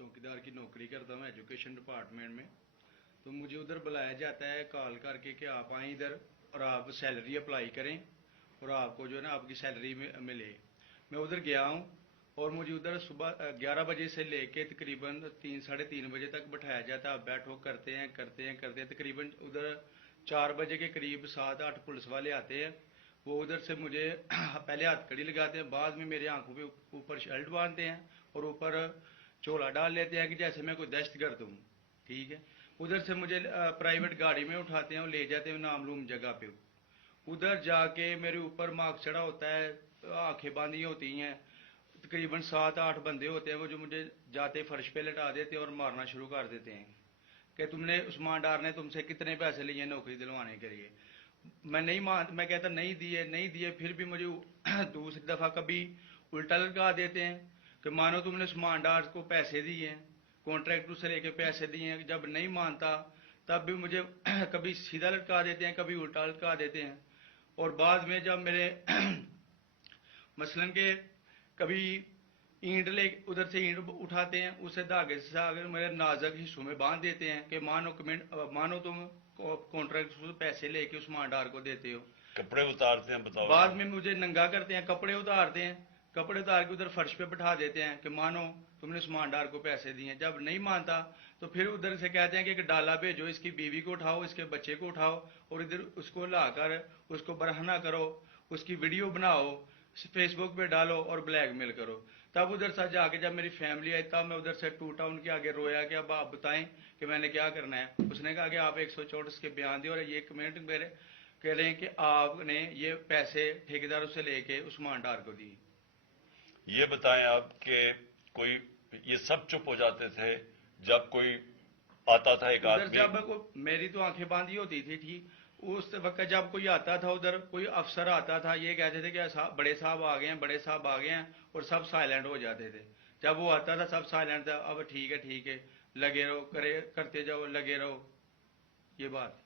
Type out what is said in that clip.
चौकीदार की नौकरी करता हूँ एजुकेशन डिपार्टमेंट में। तो मुझे उधर बुलाया जाता है कॉल करके कि आप आएँ इधर और आप सैलरी अप्लाई करें और आपको जो है ना आपकी सैलरी मिले। मैं उधर गया हूँ और मुझे उधर सुबह 11 बजे से लेके तकरीबन 3 साढ़े 3 बजे तक बैठाया जाता है। आप बैठो, करते हैं तकरीबन उधर 4 बजे के करीब 7-8 पुलिस वाले आते हैं। वो उधर से मुझे पहले हथकड़ी लगाते हैं, बाद में मेरे आंखों पे ऊपर शर्ट बांधते हैं और ऊपर चोला डाल लेते हैं कि जैसे मैं कोई दहशतगर्द हूँ। ठीक है। उधर से मुझे प्राइवेट गाड़ी में उठाते हैं और ले जाते हैं नामलूम जगह पे। उधर जाके मेरे ऊपर मार्क्स चढ़ा होता है, आंखें बांधी होती हैं। तकरीबन 7-8 बंदे होते हैं वो जो मुझे जाते फर्श पे लटा देते हैं और मारना शुरू कर देते हैं कि तुमने उस्मान डार ने तुमसे कितने पैसे लिए नौकरी दिलवाने के लिए। मैं कहता नहीं दिए। फिर भी मुझे दूसरी दफ़ा कभी उल्टा लटका देते हैं कि मानो तुमने उस्मान डार को पैसे दिए हैं, कॉन्ट्रैक्टर से लेके पैसे दिए हैं। जब नहीं मानता तब भी मुझे कभी सीधा लटका देते हैं, कभी उल्टा लटका देते हैं। और बाद में जब मेरे मसलन के कभी ईंट ले उधर से ईंट उठाते हैं, उसे धागे से आगे मेरे नाजुक हिस्सों में बांध देते हैं कि मानो तुम कॉन्ट्रैक्ट से पैसे लेके उस्मान डार को देते हो। कपड़े उतारते हैं, बताओ। बाद में मुझे नंगा करते हैं, कपड़े उतारते हैं, कपड़े उतार के उधर फर्श पे बिठा देते हैं कि मानो तुमने उस्मान डार को पैसे दिए। जब नहीं मानता तो फिर उधर से कहते हैं कि एक डाला भेजो, इसकी बीवी को उठाओ, इसके बच्चे को उठाओ और इधर उसको लाकर उसको बरहना करो, उसकी वीडियो बनाओ, फेसबुक पे डालो और ब्लैकमेल करो। तब उधर से जाके जब मेरी फैमिली आई तब मैं उधर से टूटा, उनके आगे रोया कि अब आप बताएं कि मैंने क्या करना है। उसने कहा कि आप 124 के बयान दिए और ये कमेंट मेरे कह रहे हैं कि आपने ये पैसे ठेकेदारों से लेके उस्मान डार को दिए। ये बताएं आप कि कोई ये सब चुप हो जाते थे जब कोई आता था एक उधर आदमी? जब मेरी तो आंखें बांधी होती थी ठीक, उस वक्त जब कोई आता था उधर कोई अफसर आता था, ये कहते थे कि बड़े साहब आ गए हैं, बड़े साहब आ गए हैं, और सब साइलेंट हो जाते थे। जब वो आता था सब साइलेंट था। अब ठीक है लगे रहो, करते जाओ, लगे रहो, ये बात।